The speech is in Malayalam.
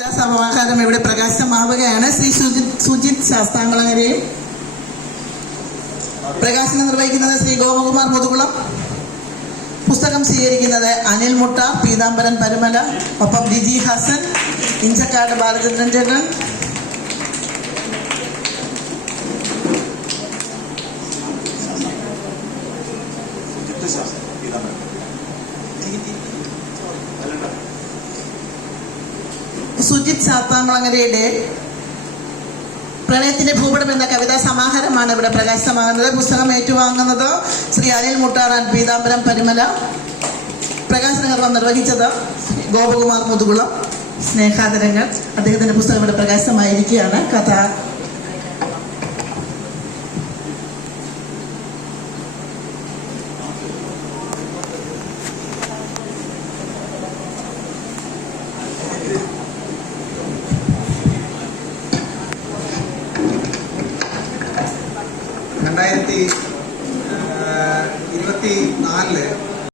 സമാഹാരം ഇവിടെ പ്രകാശമാവുകയാണ്. ശ്രീ സുജിത് ശാസ്താംകുളങ്ങരയും പ്രകാശനം നിർവഹിക്കുന്നത് ശ്രീ ഗോപകുമാർ മുതുകുളം. പുസ്തകം സ്വീകരിക്കുന്നത് അനിൽ മുട്ട, പീതാംബരൻ പരുമല, ഒപ്പം ജിജി ഹസൻ, ഇഞ്ചക്കാട് ബാലചന്ദ്രൻ ചേട്ടൻ. സുജിത് ശാസ്താംകുളങ്ങരയുടെ പ്രണയത്തിന്റെ ഭൂപടം എന്ന കവിതാ സമാഹാരമാണ് ഇവിടെ പ്രകാശമാകുന്നത്. പുസ്തകം ഏറ്റുവാങ്ങുന്നത് ശ്രീ അനിൽ മുട്ടാറാൻ, പീതാംബരം പരുമല. പ്രകാശന കർമ്മം നിർവഹിച്ചത് ഗോപകുമാർ മുതുകുളം. സ്നേഹാദരങ്ങൾ. അദ്ദേഹത്തിന്റെ പുസ്തകം ഇവിടെ പ്രകാശമായിരിക്കുകയാണ്. കഥ ിൽ